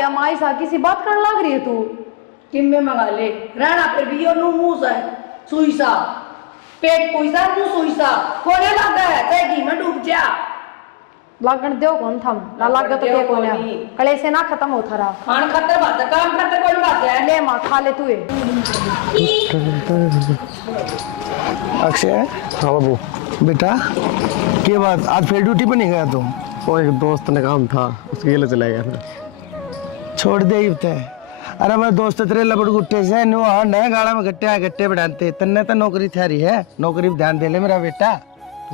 लिया माई सा किसी बात करने लग रही है तू। किम्मे मंगा ले रहना पे भी और नु मुंह से सुई सा पेट कोई सा मुंह सुई सा कोने लगा है ते घी में डूब जा लागण दो कौन थम ना लागा तो के कोने कले से ना खत्म होता रहा खान खातर बात काम करते कोई बात है ले मां खा ले तू ये। अक्षय। हाँ बाबू। बेटा क्या बात आज फिर ड्यूटी पर नहीं गया तुम? वो एक दोस्त ने काम था उसके लिए चला गया था। छोड़ दे इब्ते। अरे मैं दोस्त तेरे लबड़ गुट्टे से नु नए गाड़ा में गट्टे बढ़ाते तन्ने तो नौकरी थारी है नौकरी पर ध्यान दे ले मेरा बेटा।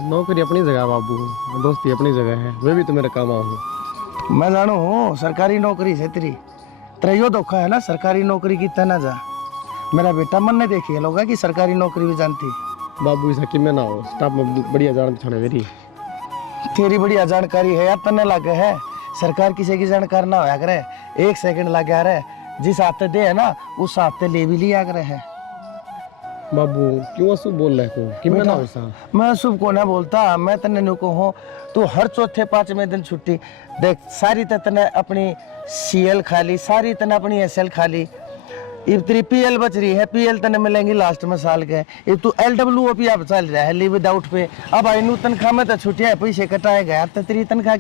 नौकरी अपनी जगह बाबू दोस्ती अपनी जगह है वे भी तो मेरा काम आओ। मैं जानू हूँ सरकारी नौकरी से तेरा यो धोखा है ना सरकारी नौकरी की तना जा मेरा बेटा मन ने देखी है लोग कि सरकारी नौकरी भी जानती बाबू ऐसा कि मैं ना हो स्टाफ में बढ़िया जान छाने मेरी तेरी बढ़िया जानकारी है यार तन्ने लागे है सरकार किसी की जानकार ना होया करे 1 सेकंड लग गया रे जिस हफ्ते दे है ना उस हफ्ते ले भी लिया करे है। बाबू क्यों अशुभ बोल रहे हो कि मैं ना हो सा मैं अशुभ को ना बोलता मैं तन्ने नु को हूँ तू हर चौथे 5वें दिन छुट्टी देख सारी तने अपनी CL खाली सारी तने अपनी SL खाली इब तेरी PL बच रही है PL तने मिलेंगी लास्ट में साल के ये तू LWOP अब चल रहा है लीव विदाउट पे अब आई नू तनख्वाह में तो छुट्टियां पैसे कटाए गया तो तेरी तनख्वाह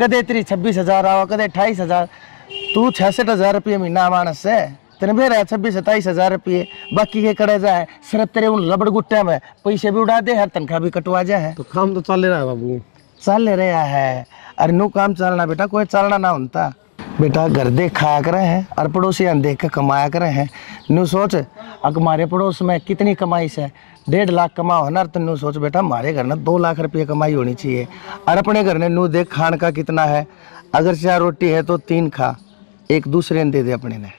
कदे तेरी 26,000 आवा कदे 28,000 तू 66,000 रुपये महीना मानस है तेरे मेरा 26-27,000 रुपये बाकी के कड़े जाए सिर्फ तेरे उन रबड़ गुट्टे में पैसे भी उड़ा दे हर तनख्वाह भी कटवा जाए तो काम तो चल रहा है बाबू चल रहा है अरे नो काम चलना बेटा कोई चलना ना होता बेटा घर देख खाया करे हैं और पड़ोसी देख के कमाया करे हैं न्यू सोच अगर हमारे पड़ोस में कितनी कमाई से 1.5 लाख कमाओ है ना तो न्यू सोच बेटा हमारे घर में 2 लाख रुपये कमाई होनी चाहिए और अपने घर में न्यू देख खान का कितना है अगर 4 रोटी है तो 3 खा एक दूसरे ने दे दे अपने ने।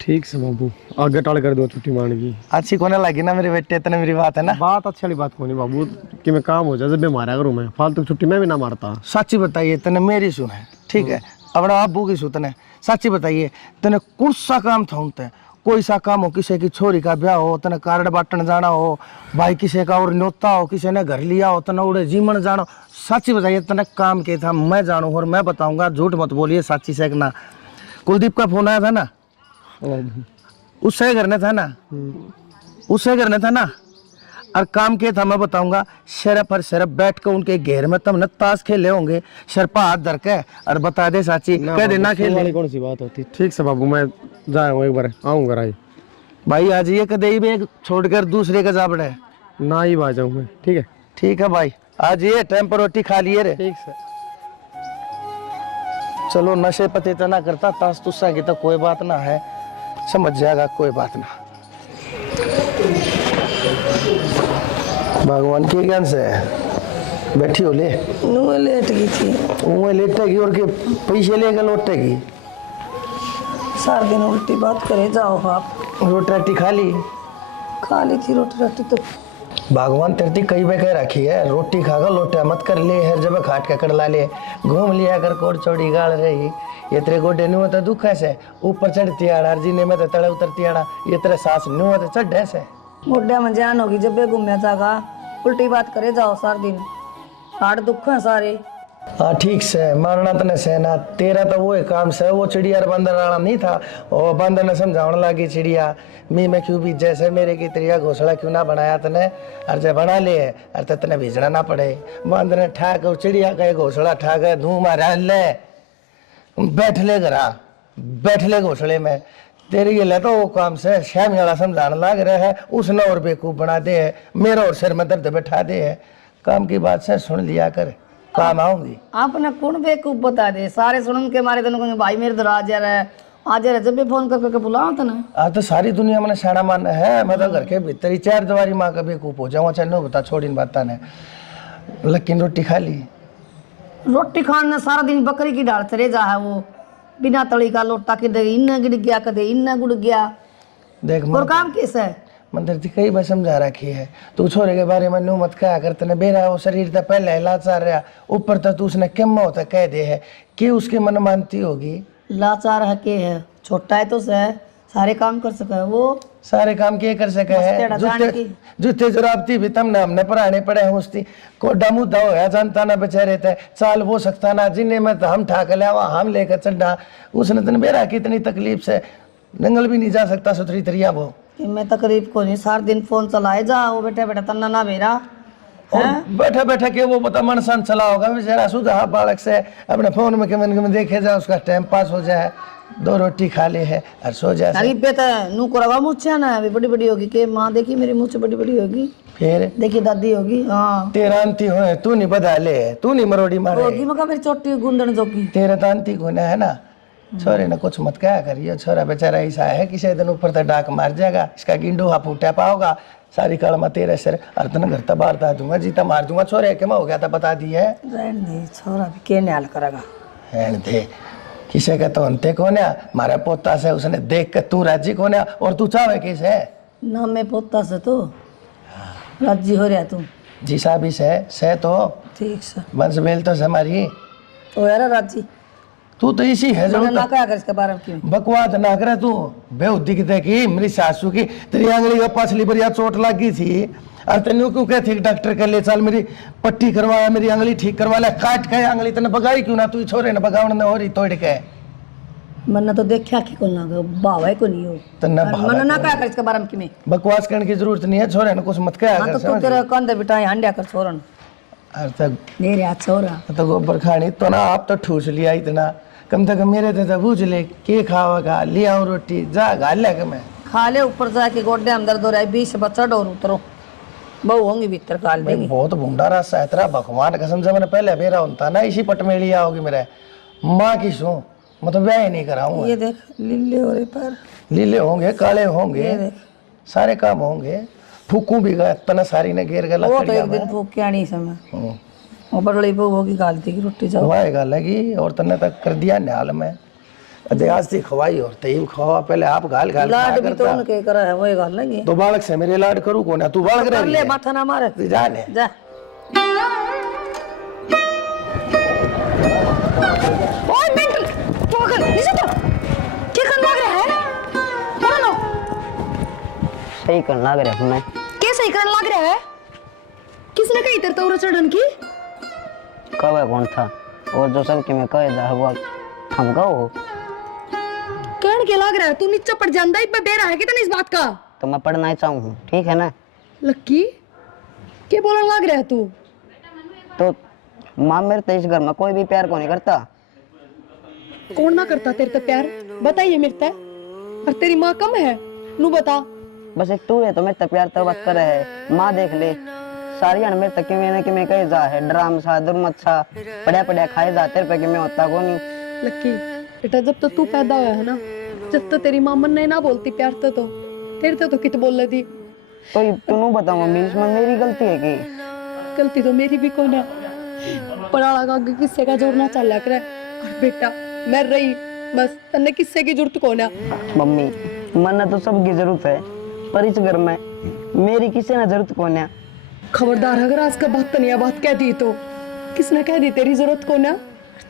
ठीक से बाबू आगे टाल कर दो छुट्टी मान की अच्छी कोने लगी ना मेरे बेटे इतने मेरी बात है ना बात अच्छी वाली बात कौन बाबू कि मैं काम हो जाए जब मैं मारा करूँ मैं फालतू छुट्टी में भी ना मारता। सच्ची बताइए तने मेरी सुने ठीक है अपना अबू की सुतने सच्ची बताइए तने कौन सा काम था उनते कोई सा काम हो किसी की छोरी का ब्याह हो तने कार्ड बांटने जाना हो भाई किसी का और न्योता हो किसी ने घर लिया हो तने उड़े जीवन जानो सच्ची बताइए तने काम के था मैं जानू और मैं बताऊंगा झूठ मत बोलिए सच्ची से ना। कुलदीप का फोन आया था ना उससे करने था ना उससे करने था ना और काम के था मैं बताऊंगा शरफ और शरफ बैठ के उनके घेर में तुमने ताश खेले होंगे शरपा हाथ धर के और बता दे साची कह देना खेले कौन सी बात होती। ठीक से बाबू मैं जाऊंगा एक बार आऊंगा राई भाई आज ये कदे भी एक छोड़कर दूसरे का जा बढ़े ना ही आ जाऊँ मैं ठीक है भाई आज ये टाइम पर रोटी खा लिए रे ठीक से चलो नशे पते तो ना करता ताश तुस्सा की तो कोई बात ना है समझ जाएगा कोई बात ना भगवान के ज्ञान से बैठी हो ले लेट गई थी वो लेटेगी और के पैसे लेकर लौटेगी सारा दिन उल्टी बात करे जाओ आप रोटी खा ली थी रोटी तो भगवान तेरती कई बार कह रखी है रोटी खाकर लोटा मत कर ले हर जगह खाट के कड़ला ले घूम लिया कर कोड़ चौड़ी गाड़ रही ये तेरे गोडे न्यू तो दुख ऐसे ऊपर चढ़ती आड़ा जीने में तो तड़े उतरती आड़ा ये तेरे सांस न्यू तो चढ़ ऐसे गोड्या में जान होगी जब भी घूमया जागा उल्टी बात करे जाओ सारा दिन हाड़ दुख है सारे। हाँ ठीक से मानना तने सेना तेरा तो वो काम से वो चिड़िया बंदर वाला नहीं था और बंदर ने समझाने लगी चिड़िया मैं क्यों भी जैसे मेरे की तेरिया घोसला क्यों ना बनाया तने और जब बना ले और तने भेजना ना पड़े बंदर ने ठाक चिड़िया का घोसला ठाक धूम मारा ले बैठ ले घोसले में तेरे ये ले तो वो काम से श्याम वाला समझाने लग रहा है उसने और बेवकूफ बना दे है मेरा और सिर में दर्द बैठा दे है काम की बात से सुन लिया कर काम आऊंगी आपने कौन बेवकूफ बता दे सारे सुन के मारे दोनों कहेंगे भाई मेरे दराज आ जा रहा जब भी फोन करके बुलाओ तो ना आज तो सारी दुनिया मैंने शाना मानना है मैं तो घर के भीतर ही 4 दीवारी माँ का बेवकूफ हो जाऊँ चाहे बता छोड़ी बात ने लेकिन रोटी खा ली रोटी खाने सारा दिन बकरी की डाल चले जा है वो बिना तली का लोटा के इन्ना गिड़ गया कदे इन्ना गुड़ गया देख और काम कैसा है मंदिर थी कई बार समझा रखी है तू छोरे के बारे में न्यू मत कहा कर तने बेरा वो शरीर तो पहले लाचार रहा ऊपर तो तू उसने कम होता कह दे है कि उसकी मन मानती होगी लाचार है के है छोटा है तो सह सारे काम कर सका है वो। सारे काम किए कर सके है। तेरा जान जूते की। जूते जुराबती भी तमने हमने पराने पड़े हैं उसती कोडा मुद्दा होया जानता ना बेचारे थे चाल वो सकता ना जिन्हें में तो हम ठाक ले हम लेकर चढ़ा उसने तन बेरा कितनी तकलीफ से जंगल भी नहीं जा सकता सुथरी तरिया वो। कि मैं तकरीब को नहीं सारा दिन फोन चलाए जा वो बेटा बेटा तन्ना ना मेरा और बैठे बैठे के वो बता मन सन चला होगा बेचारा सुधा बालक से अपने फोन में के देखे जाए उसका टाइम पास हो जाए 2 रोटी खा ले है और सो जाए। गरीब पे तो नू को रवा मुच्छा ना अभी बड़ी बड़ी होगी के माँ देखी मेरी मुँह बड़ी बड़ी होगी फिर देखी दादी होगी। हाँ तेरा अंती हो तू नहीं बदा ले तू नहीं मरोड़ी मारे होगी मका मेरी चोटी गुंदन जोगी। तेरा तो अंती को है ना छोरे ने कुछ मत क्या करियो छोरा बेचारा ऐसा है किसी दिन ऊपर तो डाक मार जाएगा इसका गिंडूहा फूटा पाओगा सारी काल में तेरे सिर अर्तन घर तबार ता दूंगा जीता मार दूंगा छोरे के मैं हो गया था बता दी है। रहने दे छोरा भी के न्याल करेगा। रहने दे किसे का तो अंते कौन है मारा पोता से उसने देख के तू राजी कौन है और तू चाहे किसे ना मैं पोता से तो राजी हो रहा तू जी साहब से तो ठीक से वंश बेल तो से हमारी ओ यार राजी तू तो इसी है मैंने ना जरूर कहा कर इसके बारे में क्यों बकवास ना करे तू बेहुदी की की मेरी सासू की तेरी आंगली का पसली बढ़िया चोट लग गई थी और तेन क्यों कहती डॉक्टर के ले चल मेरी पट्टी करवाया मेरी आंगली ठीक करवा ले काट के आंगली तेने बगाई क्यों ना तू छोरे ने बगावण ने हो रही तोड़ के मन्ना तो देखा कि को ना बावा है को नहीं हो तन्ना मन्ना ना कहा कर इसके बारे में क्यों बकवास करने की जरूरत नहीं है छोरे ने कुछ मत कहा हाँ तो कर तू तेरे कंधे बिठाए हंडिया कर छोरन और तक ले रहा छोरा तो गोबर खानी तो ना आप तो ठूस लिया इतना कम से कम मेरे तो पूछ ले के खाओगा ले आओ रोटी जा घाल ले के मैं खा ले ऊपर जाके गोड्डे में दर्द हो रहा है 20 बच्चा डोर उतरो बहु होंगी भीतर काल देंगे। बहुत भूडा रहा है तेरा भगवान कसम से मैंने पहले बेरा होता ना इसी पट में लिया होगी मेरे माँ की सू मैं तो ब्याह ही नहीं कराऊंगा। ये देख लीले हो रहे पर लीले होंगे काले होंगे ये देख सारे काम होंगे फूकू भी गया तना सारी ने घेर गला वो तो एक दिन फूक के आनी समय वो बड़ली बहु होगी गाल दी रोटी जाओ खवाएगा लगी और तने तक कर दिया न्याल में अजय आज थी खवाई और तई खवा पहले आप गाल गाल लाड भी तो उनके करा है वही गाल लेंगे तो बालक से मेरे लाड करूँ कौन है तू बालक कर ले रह माथा ना मारे जा ले जा ओए मेंटल पागल नीचे तो क्या करने लग रहा है बोलो सही करने लग रहा हूँ मैं। कैसे ही करने लग रहा है किसने कही तेरे तो चढ़न की कब है कौन था और जो सब के मैं कहे जा वो हम का हो कहने के लग रहा है तू नीचे पड़ ਜਾਂਦਾ ही पे बेरा है कितना इस बात का तो मैं पढ़ना ही चाहूँ ठीक है ना। लक्की क्या बोलने लग रहा है तू तो माँ मेरे तो इस घर में कोई भी प्यार को नहीं करता। कौन ना करता तेरे तो प्यार बताइए मेरे ते और तेरी माँ कम है नू बता बस एक तू है तो मेरे तक प्यार तो बात कर रहे है। माँ देख ले सारी अन मेरे तक कि मैं कहे जा है ड्राम सा दुर्मत सा पड़ा पड़ा खाए जा तेरे पे कि मैं होता को नहीं। लक्की बेटा जब तो तू पैदा हुआ है ना जब तो तेरी माँ मन ने ना बोलती प्यार तो तेरे तो कित बोल रही थी तो तू नू बताओ मम्मी इसमें मेरी गलती है कि गलती तो मेरी भी कौन है पराला का किस्से का जोड़ना चल रहा करे और बेटा मैं रही बस तन्ने किस्से की जरूरत कौन है। मम्मी मन तो सबकी जरूरत है पर इस घर में मेरी किसी ने जरूरत कौन है। खबरदार अगर आज का बात तनिया बात कह दी तो किसने कह दी तेरी जरूरत कौन है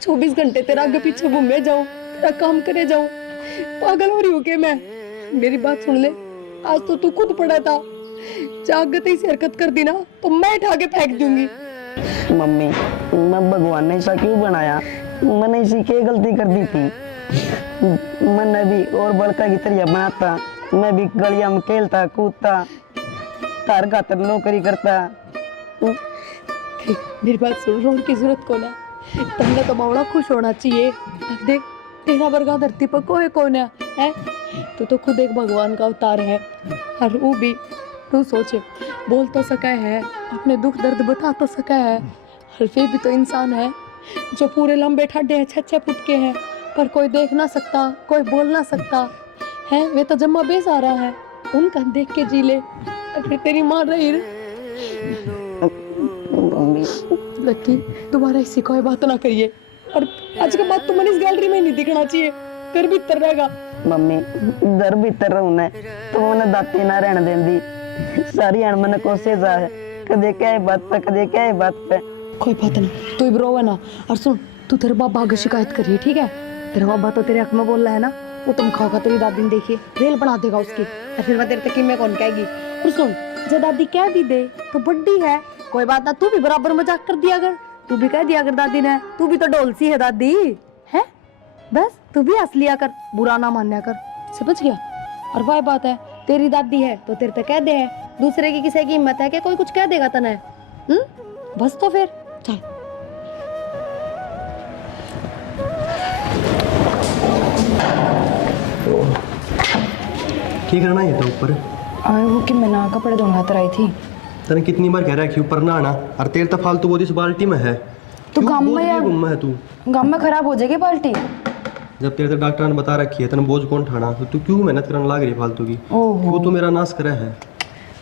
24 घंटे तेरा आगे पीछे घूमे जाऊं तेरा काम करे जाऊं पागल हो रही हूँ के मैं। मेरी बात सुन ले आज तो तू खुद पड़ा था जागते ही हरकत कर दी ना तो मैं उठा के फेंक दूंगी। मम्मी मैं भगवान ने ऐसा क्यों बनाया मैंने इसी के गलती कर दी थी। मैंने भी और बड़का की तरह बनाता मैं भी गलिया में खेलता कूदता तार खातर नौकरी करता। मेरी बात सुन रोड की जरूरत कौन है तुमने तो बड़ा खुश होना चाहिए। अब देख तेरा वर्गा धरती पर कोई कौन है तू तो खुद एक भगवान का अवतार है और वो भी तू सोचे बोल तो सका है अपने दुख दर्द बता तो सका है और फिर भी तो इंसान है जो पूरे लंबे ठड्डे हैं 6-6 फुट के हैं पर कोई देख ना सकता कोई बोल ना सकता है वे तो जम्मा बेसहारा है उनका देख के जी ले फिर तेरी माँ रही लक्की दोबारा इसी कोई बात ना करिए और आज के बाद तो मन इस गैलरी में नहीं दिखना चाहिए फिर भी तर रहेगा। मम्मी दर भीतर रहना तो मैंने दाती ना रहने देंदी सारी अण मैंने कोसे जा है कदे क्या बात पे कदे क्या बात पे कोई बात नहीं तू इब्रो है ना और सुन तू तेरे बाबा आगे शिकायत करिए ठीक है तेरा बाबा तो तेरे हक में बोल रहा है ना वो तुम खाओगा तेरी दादी ने देखिए रेल बना देगा उसकी, और फिर वह तेरे तक मैं कौन कहेगी। और सुन, जो दादी कह भी दे तो बड्डी है, कोई बात ना, तू भी बराबर मजाक कर दिया अगर, तू भी कह दिया अगर दादी ने, तू भी तो डोल सी है दादी है, बस तू भी हंस लिया कर, बुरा ना मान्या कर, समझ गया। और वह बात है, तेरी दादी है तो तेरे तक कह दे है, दूसरे की किसी की हिम्मत है कि कोई कुछ कह देगा तने, बस तो फिर चल। की करना है तो ऊपर? वो कि मैं ना कपड़े धोने खातर आई थी। तने कितनी बार कह रहा है कि ऊपर ना आना, और तेरे तो फालतू बहुत इस बाल्टी में है। तो गाँव में या घूमा है तू? गाँव में खराब हो जाएगी बाल्टी। जब तेरे तो डॉक्टर ने बता रखी है तने बोझ कौन उठाना, तो तू क्यों मेहनत करने लग रही है फालतू की? ओहो, तू तो मेरा नाश करे है।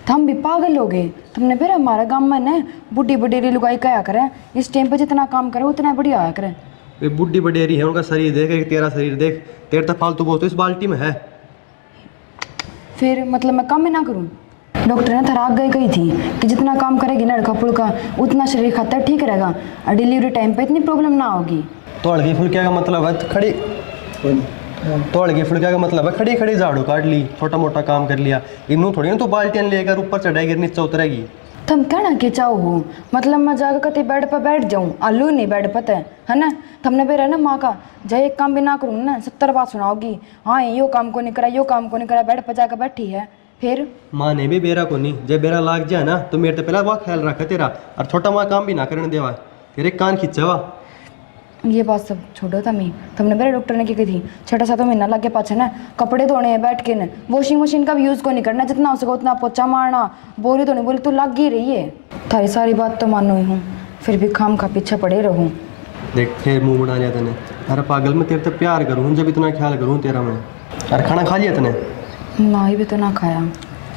हम भी पागल हो गए। तुमने फिर हमारा गाँव में ना बुढ़ी बुढ़ेरी लुगाई कहा करे, इस टाइम पे जितना काम करे उतना बढ़िया आया करे। वे बुढ़ी बडेरी है, उनका शरीर देख, एक तेरा शरीर देख, तेरे तो फालतू बहुत इस बाल्टी में है। फिर मतलब मैं काम ही ना करूँ? डॉक्टर ने थराक गई थी कि जितना काम करेगी लड़का पुड़का उतना शरीर खातर ठीक रहेगा और डिलीवरी टाइम पे इतनी प्रॉब्लम ना होगी। तोड़ की फुलकिया का मतलब है खड़ी, तोड़ की फुलकिया का मतलब है खड़ी खड़ी झाड़ू काट ली, छोटा मोटा काम कर लिया। इनू थोड़ी ना तो बाल्टियां लेकर ऊपर चढ़ाएगी नीचे उतरेगी। तुम कहना के चाहो हो, मतलब मैं जाकर कते बेड पर बैठ जाऊँ, आलू नहीं बेड पता है ना। तुमने बेरा ना माँ का जय एक काम भी ना करूँ ना 70 बात सुनाओगी, हाँ यो काम को नहीं करा, यो काम को नहीं करा, बेड पर जाकर बैठी है। फिर माँ ने भी बेरा को नहीं, जब बेरा लाग जाए ना तो मेरे तो पहला वह ख्याल रखा तेरा, और छोटा माँ काम भी ना करने देवा, तेरे कान खींचा। ये बात सब छोड़ो तमी, तुमने मेरे डॉक्टर ने की थी 6-7 महीना लग गया पाछे ना कपड़े धोने हैं बैठ के न, वॉशिंग मशीन का भी यूज़ को नहीं करना, जितना हो सके उतना पोछा मारना, बोली तो नहीं बोली, तू लग ही रही है। थारी सारी बात तो मानो ही हूँ, फिर भी खाम खा पीछे पड़े रहूँ। देख फिर मुँह बना लिया तने, अरे पागल मैं तेरे तो प्यार करूँ जब इतना ख्याल करूँ तेरा मैं। अरे खाना खा लिया तने? ना ही भी तो ना खाया।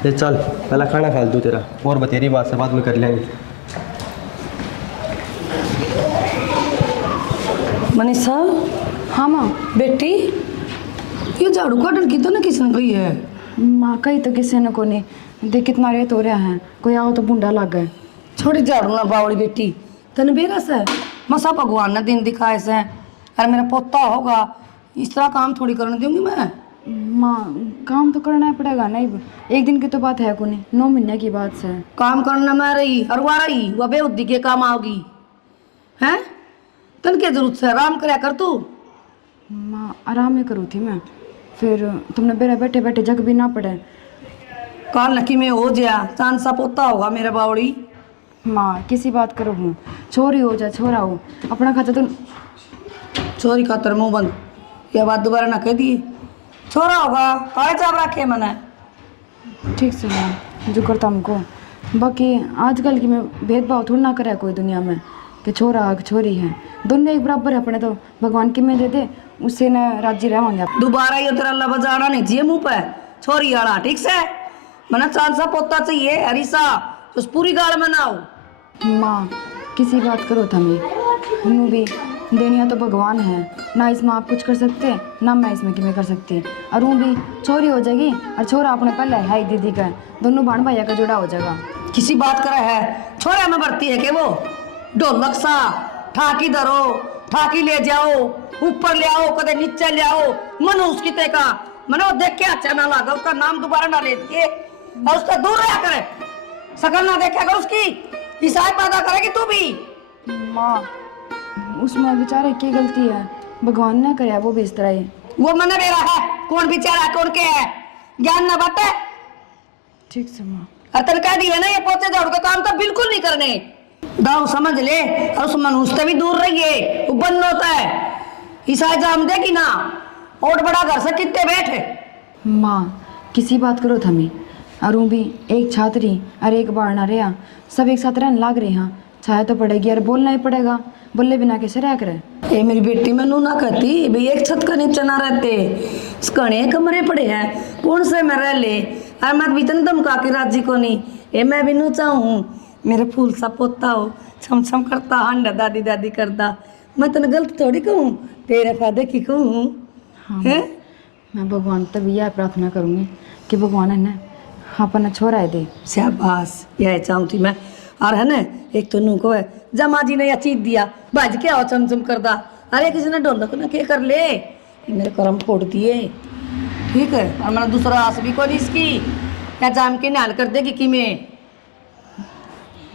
चल पहला खाना खा दूँ तेरा, और बतेरी बात से बाद में कर लेंगे। मनीषा, हाँ माँ। बेटी ये झाड़ू काटन की तो ना किसने कही है? माँ कही तो किसी ने को नहीं, देख कितना रेत हो रहा है, कोई आओ तो बूंदा लग गए। छोड़ी झाड़ू ना बावड़ी बेटी, तने बेरा से मसा भगवान ने दिन दिखाए से, अरे मेरा पोता होगा इस तरह काम थोड़ी करने दूंगी मैं। माँ काम तो करना ही पड़ेगा, नहीं एक दिन की तो बात है को नहीं, 9 महीने की बात है। काम करना मैं रही और वह रही वह बेउद्दी के काम आओगी हैं? तन के जरूरत से आराम कराया कर तू। माँ आराम ही करूँ थी मैं, फिर तुमने बेरा बैठे बैठे जग भी ना पड़े। काल नकी में हो जाया चांद सा पोता होगा मेरे बावड़ी। माँ किसी बात करो हूँ, छोरी हो जा छोरा हो, अपना खाता तो छोरी खातर मुंह बंद, यह बात दोबारा ना कह दिए। छोरा होगा काले चाप रखे मैंने। ठीक से माँ जो करता हमको, बाकी आजकल की में भेदभाव थोड़ा ना करे कोई दुनिया में कि छोरा छोरी है, दोनों एक बराबर है अपने, तो भगवान की में दे दे उससे न राजी रहेंगे। दोबारा ये तेरा अल्लाह बजाना नहीं चाहिए मुंह पे छोरी आड़ा, ठीक से मैंने चांद सा पोता चाहिए हरीसा, उस पूरी गाड़ में ना हो। माँ किसी बात करो थमी, नू भी देनिया तो भगवान है ना, इसमें आप कुछ कर सकते ना मैं इसमें कि मैं कर सकती, और वो भी छोरी हो जाएगी और छोरा अपने पहले है दीदी का, दोनों भाण भैया का जोड़ा हो जाएगा। किसी बात करे है छोरा में बढ़ती है कि वो ढोलक सा ठाकी धरो, ठाकी ले जाओ, ऊपर ले आओ, कदे नीचे ले आओ, मनो उसकी ते का मनो देख के अच्छा ना लगा, उसका नाम दोबारा ना ले दिए और उसका दूर रहा करे, शकल ना देखा कर उसकी, हिसाब पैदा करेगी तू भी। माँ उसमें बेचारे की गलती है, भगवान ने करे वो भी इस तरह ही। वो मने मेरा है, कौन बेचारा कौन के है, ज्ञान ना बाटे। ठीक से माँ। और तन कह दिया ना ये पोते झाड़ू का काम तो बिल्कुल नहीं करने, दाऊ समझ ले, और उस मनुष्य से भी दूर रहिए, वो बंद होता है, ईसाई जाम देगी ना, और बड़ा घर से कितने बैठे। माँ किसी बात करो थमी, और भी एक छात्री और एक बार ना रहा, सब एक साथ रहने लाग रहे हैं, छाया तो पड़ेगी और बोलना ही पड़ेगा, बोले बिना कैसे रह करे। ये मेरी बेटी मैनू ना कहती भाई एक छत का नीचे ना रहते, घने कमरे पड़े हैं, कौन से में रह ले, और मैं भी तन धमका के राजी को नहीं, ये मैं भी नू चाहूँ मेरे फूल सा पोता हो, छम छम करता हंडा दादी दादी करता, मैं तन गलत थोड़ी कहूँ, तेरे फायदे की कहूँ। हाँ है मैं भगवान तब यह प्रार्थना करूँगी कि भगवान है ना अपना छोरा है दे। शाबाश यह चाहूँ थी मैं, और है ना एक तो नू को है जमा जी ने यह चीज दिया भज के आओ चमचम करदा, अरे किसी ने ढोलक ना के कर ले, मेरे कर्म फोड़ दिए। ठीक है, और मैंने दूसरा आस भी कोई इसकी क्या जाम के निहाल कर देगी कि मैं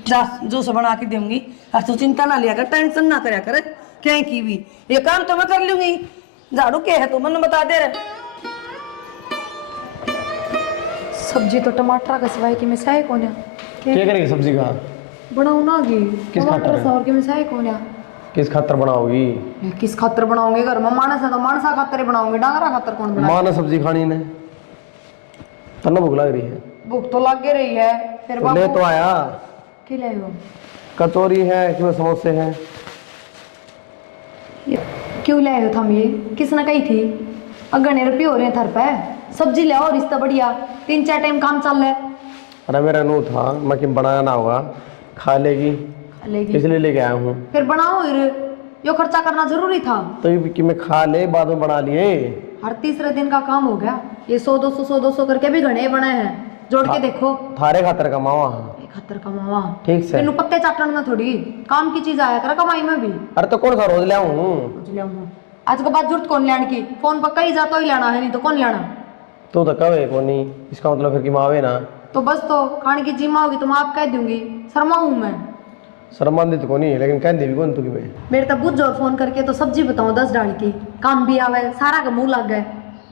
जा जूस बना के दूंगी। और तू चिंता ना लिया कर, टेंशन ना करया कर कहीं की भी, ये काम तो मैं कर लूंगी। झाड़ू क्या है तू मैंने बता दे रहे। सब्जी तो टमाटर का सिवाय की मिसाई कौन है क्या करेगी सब्जी का? बनाऊ ना गी किस खातर टमाटर है? सौर की मिसाई कौन है? किस खातर बनाओगी? मैं किस खातर बनाऊंगे? घर में मानस है तो मानसा खातर ही बनाऊंगे, डांगरा खातर कौन बनाए? माँ ने सब्जी खानी ने तन्ना भूख लग रही है। भूख तो लग ही रही है। फिर तो ले बाबू तो आया, की ले हो? कचौरी है कि समोसे हैं। क्यों ले हो थम? ये किसने कही थी? अगने रुपये हो रहे हैं थर पे, सब्जी ले आओ रिश्ता बढ़िया, 3-4 टाइम काम चल रहा है। अरे मेरा नू था, मैं कि बनाया ना होगा, खा लेगी लेगी इसलिए लेके आया हूँ। फिर बनाओ, यो खर्चा करना जरूरी था। तो ये कि मैं खा ले बाद में बना लिए। हर तीसरे दिन का काम हो गया ये, 100-200 करके भी घने बने हैं, जोड़ के देखो। थारे खातर कमावा। एक हत्तर कमावा ठीक से। तेनू पत्ते चाटन में थोड़ी काम की चीज आया कर कमाई में भी। अरे तो कौन सा रोज ले आऊँ? आज के बाद जरूरत कौन लेने की? फोन पर कहीं जाता ही लेना है, नहीं तो कौन लेना? तू तो कवे को नहीं, इसका मतलब फिर कि मावे ना। तो बस तो खाने की जिम्मा होगी तो मैं आप कह दूंगी, शर्मा हूँ मैं। संबंधित को नहीं, लेकिन कह देवी कौन तू कि मैं। मेरे तब बुझ और फोन करके तो सब्जी बताऊं 10 डाल की, काम भी आवे, सारा का मुंह लग गए।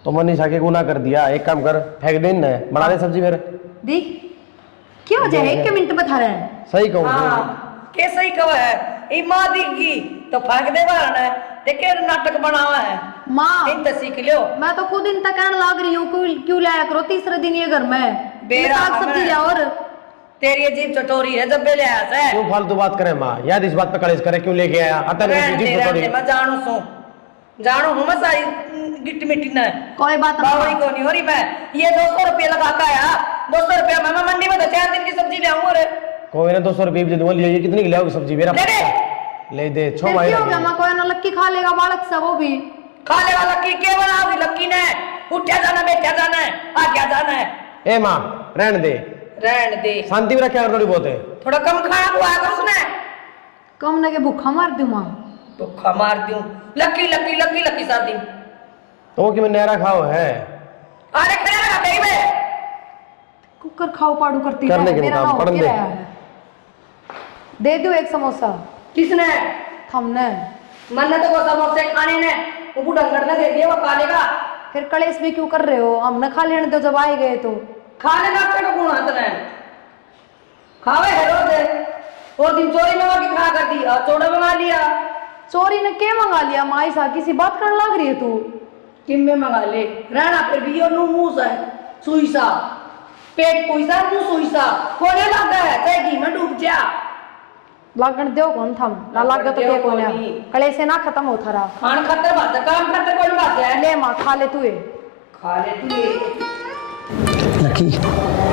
तो मनीषा के गुना कर दिया, एक काम कर फेंक दे न, बना दे सब्जी फिर। देख क्या वजह है? 1 मिनट बता रहे हैं। सही कहूँ हाँ के सही कहा है, ई माँ दिखगी तो फेंक दे बारन है, देखे नाटक बनावा है। माँ इन तो सीख लियो। मैं तो खुद इन तक कहने लग रही हूँ क्यों लाया करो तीसरे दिन ये घर में बेरा साग सब्जी लिया। और तेरी अजीब चटोरी है जब ले आया से। क्यों फालतू बात करे माँ, याद इस बात पे कलेश करे, क्यों लेके आया? आता नहीं तुझी थोड़ी। मैं जानू हूँ मैं सारी गिट्टी मिट्टी न कोई बात बावड़ी नहीं। को नहीं हो रही। मैं ये 200 रुपये लगा का आया, 200 रुपया मैं मंडी में तो 4 दिन की सब्जी ले आऊँ। अरे कोई ना 200 रुपये दे दूंगा, ये कितनी की लाओगी सब्जी मेरा? ले दे। ले दे छो फिर भाई। क्या हो गया? मैं कोई ना लक्की खा लेगा बालक सा, वो भी खाने वाला की क्या बनाओगी? लक्की ने उठा जाना, बैठा जाना है, आ क्या जाना है। ए माँ रहने दे, रहने दे, शांति में रखा कर थोड़ी बहुत है। थोड़ा कम खाया हुआ है उसने। कम ना के भूखा मार दूं माँ। भूखा मार दूं। लक्की लक्की लक्की लक्की साथ दिन तो कि मैं नहरा खाओ है। अरे खड़े लगा कहीं में कुकर खाओ पाड़ू करती करने है, के मेरा मुकाम नाम पढ़ होके ले। रहा है। दे दो एक समोसा। किसने? हमने मन तो वो समोसे खाने ने वो बुढ़ा करने दे दिया, वो खा लेगा। फिर कलेश भी क्यों कर रहे हो? हमने खा लेने दो, जब आए गए तो। खा लेगा तो गुण हाथ ने खावे है रोज। और दिन चोरी में की खा कर दी और चोड़ा मंगा लिया। चोरी ने क्या मंगा लिया? माई सा किसी बात करने लग रही है तू। किम में मंगा ले रहना, फिर भी यो मुंह से सुई सा पेट कोईसा मुंह सुई सा होने लगा है, चाहे घी में डूब जा। लागण दो कौन थम ना लागत तो के कोने कलेश से ना खत्म होता रहा। खान खातर बात है, काम खातर कोई बात है। ले माँ खा ले तू ये। खा ले तू ये। लकी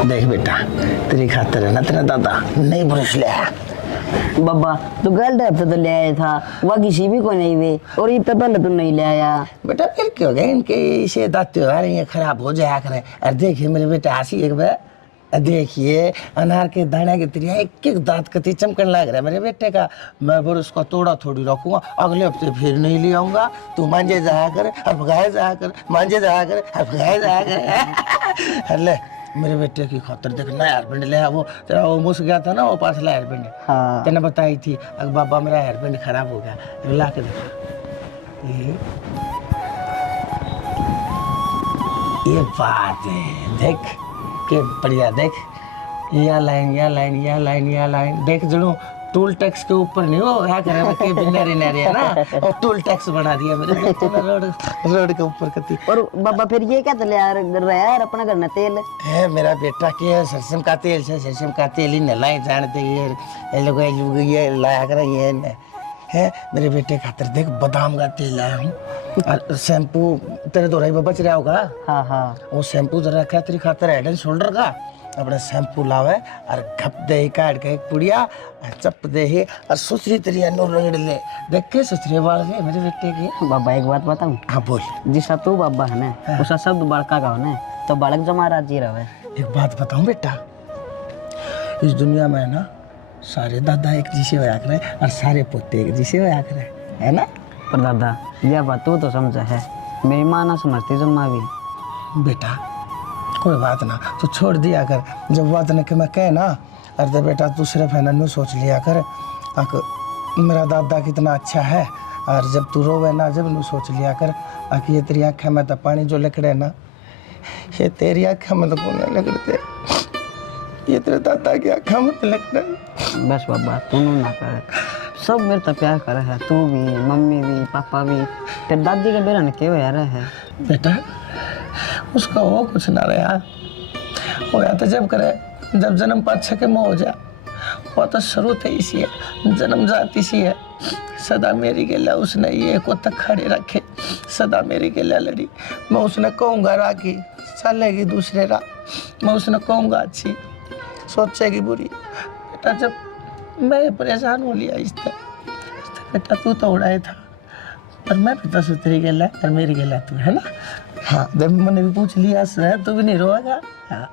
देख बेटा, तेरी खातर है ना तेरा दादा नहीं ब्रश ले आया। बाबा तो गलत हफ्ते तो ले आया था, वह किसी भी को नहीं वे, और इतना पहले तो नहीं ले आया। बेटा फिर क्यों गए इनके इसे दांत त्योहार ये खराब हो जाया करे। अरे देखिए मेरे बेटा हंसी एक बार, देखिए अनार के दाने की तरह एक एक दांत कति चमकने लग रहा है मेरे बेटे का। मैं फिर उसका तोड़ा थोड़ी रखूंगा, अगले हफ्ते फिर नहीं ले आऊंगा। तू मांझे जाया कर और भगाए जाया कर, मांझे जाया कर और भगाए जाया कर। अरे मेरे बेटे की खातर देख नया हेयरबैंड ले आ। वो तेरा वो मुस गया था ना वो पाछला हेयरबैंड, हाँ तेने बताई थी अगर बाबा मेरा हेयरबैंड खराब हो गया, ला के देखा ये बात है। देख के बढ़िया, देख या लाइन या लाइन या लाइन या लाइन देख जड़ू टूल टैक्स के ऊपर नहीं हो क्या करे के बिनारे नारे है ना, और टूल टैक्स बना दिया मेरे बेटे ने रोड के ऊपर कती। और बाबा फिर ये क्या तो ले आ रहा है यार अपना करना तेल है मेरा बेटा के सरसों का तेल से, सरसों का तेल ही नलाई जानते ये लोग ये लाया कर ये है मेरे बेटे खातर। देख बादाम का तेल लाया हूँ और शैम्पू तेरे दोराई में बच रहा होगा। हाँ हाँ वो शैम्पू जरा रखा तेरी खातर हेड एंड शोल्डर का, अपना शैम्पू लावे और घप दे ही काट के एक पुड़िया और चप दे ही और सुथरी तरिया नो रगड़ ले। देख के सुथरे बाल है मेरे बेटे के। बाबा एक बात बताऊं, हाँ बोल। जिसा तू बाबा है ना उसा शब्द बड़का का है तो बालक जमा राजी रहे। एक बात बताऊं बेटा, इस दुनिया में ना सारे दादा एक जैसे होया करे और सारे पोते एक जैसे होया करे, है ना? पर दादा यह बात तू तो समझा है, मेरी माँ ना समझती जम्मा भी। बेटा कोई बात ना, तू छोड़ दिया कर। जब बात न कि मैं कहे ना, अरे बेटा तू सिर्फ है ना सोच लिया कर मेरा दादा कितना अच्छा है। और जब तू रोवे ना, जब नू सोच लिया कर ये तेरी आँखें में तो पानी जो लिखड़े ना, ये तेरी आँखें में तो कोने लिखड़ते, ये तेरे दादा की आँखें में तो लिखड़े। बस बाबा तू ना करे, सब मेरे तो प्यार करे है, तू भी, मम्मी भी, पापा भी। तेरे दादी के बेरा ने क्यों यार है बेटा उसका वो कुछ ना रहा हो या तो जब करे, जब जन्म पाछे के मोह हो जा, वो तो शुरू थे इसी है, जन्म जाती सी है। सदा मेरी गेला उसने ये को तक खड़े रखे, सदा मेरी गेला लड़ी। मैं उसने कहूँगा राखी चलेगी दूसरे रा, मैं उसने कहूँगा अच्छी सोचेगी बुरी। बेटा जब मैं परेशान हो लिया इससे बेटा तू तो उड़ाए था, पर मैं भी तो सुतरी गेला और मेरी गेला तू है ना। हाँ जब मैंने भी पूछ लिया है तू भी नहीं रोएगा। हाँ।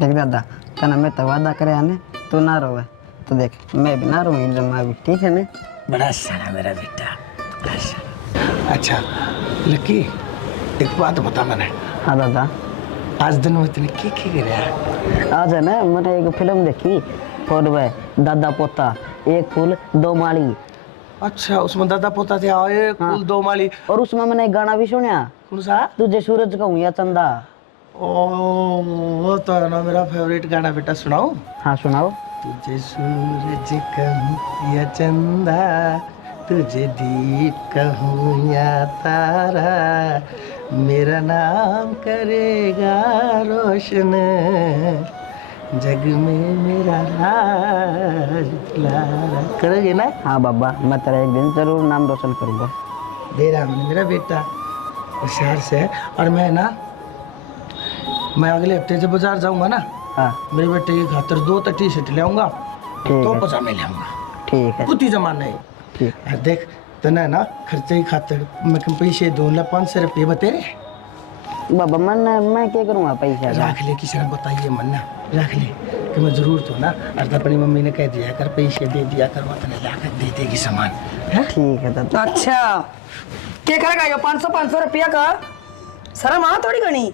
देख दादा तना मैं तो वादा करे आने तू ना रोवे, तो देख मैं भी ना रोऊंगी जब मैं भी, ठीक है ना। बड़ा सारा मेरा बेटा, बड़ा सारा। अच्छा लकी एक बात बता मैंने। हाँ दादा। आज दिन में तूने क्या करे? आज है ना मैंने एक फिल्म देखी, फोन में दादा पोता एक फूल दो माली। अच्छा उसमें दादा पोता थे, एक फूल दो माली। और उसमें मैंने एक गाना भी सुना, कौन सा? तुझे सूरज कहूँ या चंदा। ओ वो तो है ना मेरा फेवरेट गाना बेटा, सुनाओ। हाँ सुनाओ। तुझे सूरज कहूँ या चंदा, तुझे दीप कहूँ या तारा, मेरा नाम करेगा रोशन, जग में मेरा राज दुलारा। करोगे ना? हाँ बाबा मैं तेरा एक दिन जरूर नाम रोशन करूँगा। दे रहा मैंने मेरा बेटा होशियार से है। और मैं अगले हफ्ते जब बाजार जाऊंगा ना, हाँ मेरे बेटे की खातर 2 तो टी शर्ट ले आऊंगा, ठीक 2 है। पजामे ले आऊंगा, ठीक है कुछ जमाना है। ठीक। और देख तना ना खर्चे की खातर मैं कम पैसे दूंगा, 500 रुपये बतेरे बाबा मैं क्या करूँगा पैसा का? रख ले, किसी ने बताइए मन्ना रख ले कि मैं जरूरत हो ना। और अपनी मम्मी ने कह दिया कर पैसे दे दिया कर, वो तने लाकर दे देगी सामान है। ठीक है दादा। अच्छा क्या करेगा ये 500 रुपया का? शर्म आ थोड़ी घनी।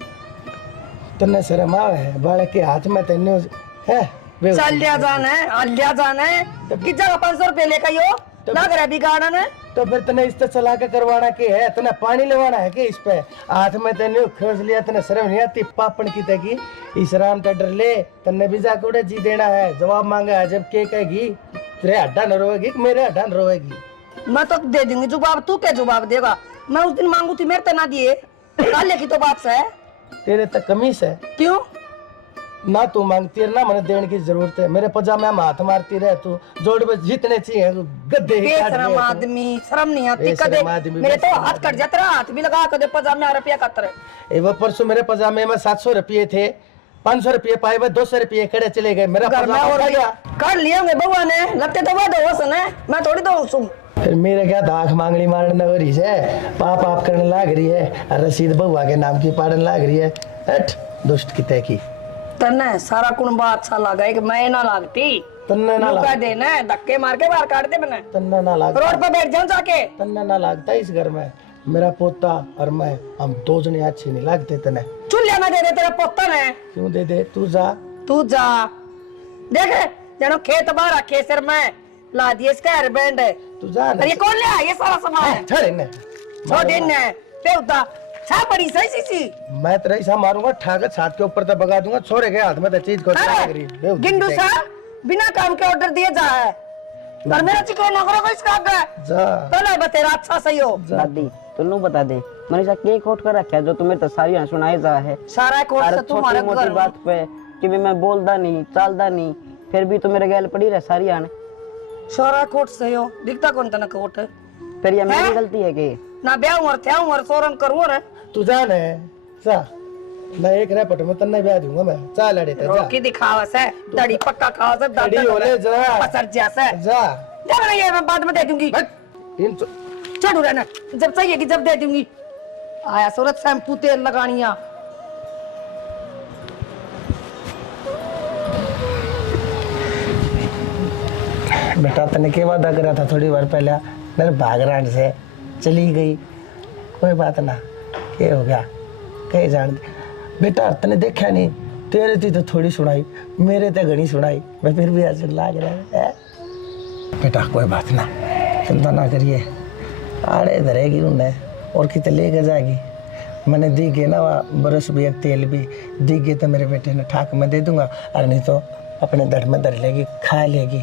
तन्ने शर्म आवे है, बालक के हाथ में तन्ने है चल लिया जाना है, लिया जाना है कि जगह 500 रुपये लेकर यो ना करे बिगाड़ा ने। तो फिर तने इस चला के करवाना के है, तने पानी लगाना है कि इस पे हाथ में तने खोज लिया, तने शर्म नहीं आती पापन की तकी इस राम डर ले। तने भी जाके उड़े जी देना है, जवाब मांगा है, जब के कहेगी तेरे हड्डा न रोएगी कि मेरे हड्डा न रोएगी। मैं तो दे दूंगी जवाब, तू क्या जवाब देगा? मैं उस दिन मांगू थी मेरे तो ना दिए, काले की तो बात है। तेरे तक कमीज है क्यों ना, तू मांगती है ना, मैंने देने की जरूरत है। मेरे पजामे में हाथ मारती रहे तू, जोड़ में जितने चाहिए गद्दे ही काट बेशरम लिए तू। आदमी, शर्म नहीं आती बेशरम कदे? आदमी, मेरे तो बेशरम हाथ कट जाते रहा, हाथ भी लगा कदे पजामे रुपया कतर। ए वो परसों मेरे पजामे में 700 रुपये थे, 500 रुपये पाए हुए 200 रुपये खड़े चले गए। मेरा घर में पजामा और खा गया। कर लिए होंगे बउआ ने, लगते तो वो दो हसन है, मैं थोड़ी दो सुन। फिर मेरे क्या दाख मांगनी मारने हो रही है, पाप आप करने लाग रही है, और रसीद बउआ के नाम की पाड़न लाग रही है। हट दुष्ट की तय की तन्ने सारा कुण बात अच्छा लगा कि मैं ना लागती, तन्ने ना लुका लाग, देना धक्के मार के बाहर काट दे मैंने, तन्ने ना लाग, रोड पे बैठ जाऊं जाके। तन्ने ना लागता इस घर में। मेरा पोता और मैं, हम 2 जने अच्छे नहीं लागते तने। चुल्लिया में दे दे तेरा पोता ने। क्यों दे दे, तू जा। तू जा देख जनो खेत बाहर रखे सिर में ला दिए इसका हेयर बैंड है। तू जा अरे ये कौन ले आया ये सारा सामान? छोड़ इन्हें। छोड़ दिन ने पेउता छा पड़ी सही सी मैं तेरा ऐसा मारूंगा, ठाकर छात के ऊपर तक भगा दूंगा, छोड़े के हाथ में तो चीज को लग रही है। गिंडू सा बिना काम के ऑर्डर दिए जा है, पर मेरा चिकन नौकरों को इसका आगे जा तो ना बतेरा अच्छा सही हो। दादी तुन्नू बता दे मनीषा के खोट कर रखा है जो तुम्हें तो सारी सुनाई जा है सारा कोर्स हर से तुम्हारे छोटी मोटी घर बात पे कि भी मैं बोलदा नहीं चालदा नहीं, फिर भी तो मेरे गैल पड़ी रहे सारी आने। सारा कोट सही हो, दिखता कौन तना कोट है? फिर ये मेरी हैं? गलती है कि ना ब्याह और थे और सोरंग करूं रे। तू जा ने जा, मैं एक रैपट में तन्ने ब्याह दूंगा मैं। जा लड़े ते जा, रोकी दिखावा से दड़ी पक्का खावा से खड़ी होले जा, पसर जैसे जा। जा ये मैं बाद में दे दूंगी। इन चढ़ू रहना, जब चाहिए कि जब दे दूंगी। आया सूरत शैम्पू तेल लगानिया। बेटा तने के वादा करा था थोड़ी बार पहले, मेरे भागरान से चली गई। कोई बात ना, क्या हो गया, कहे जान दे बेटा तने देखा नहीं तेरे ती तो थोड़ी सुनाई मेरे ते घनी सुनाई मैं फिर भी हंसने लाग रहा है बेटा कोई बात ना चिंता ना करिए आड़े धरेगी उन्हें और कितने लेके जाएगी मैंने दी गए ना बरस भी तेल भी दी गए तो मेरे बेटे ने ठाक में दे दूंगा और नहीं तो अपने दर में धर लेगी खा लेगी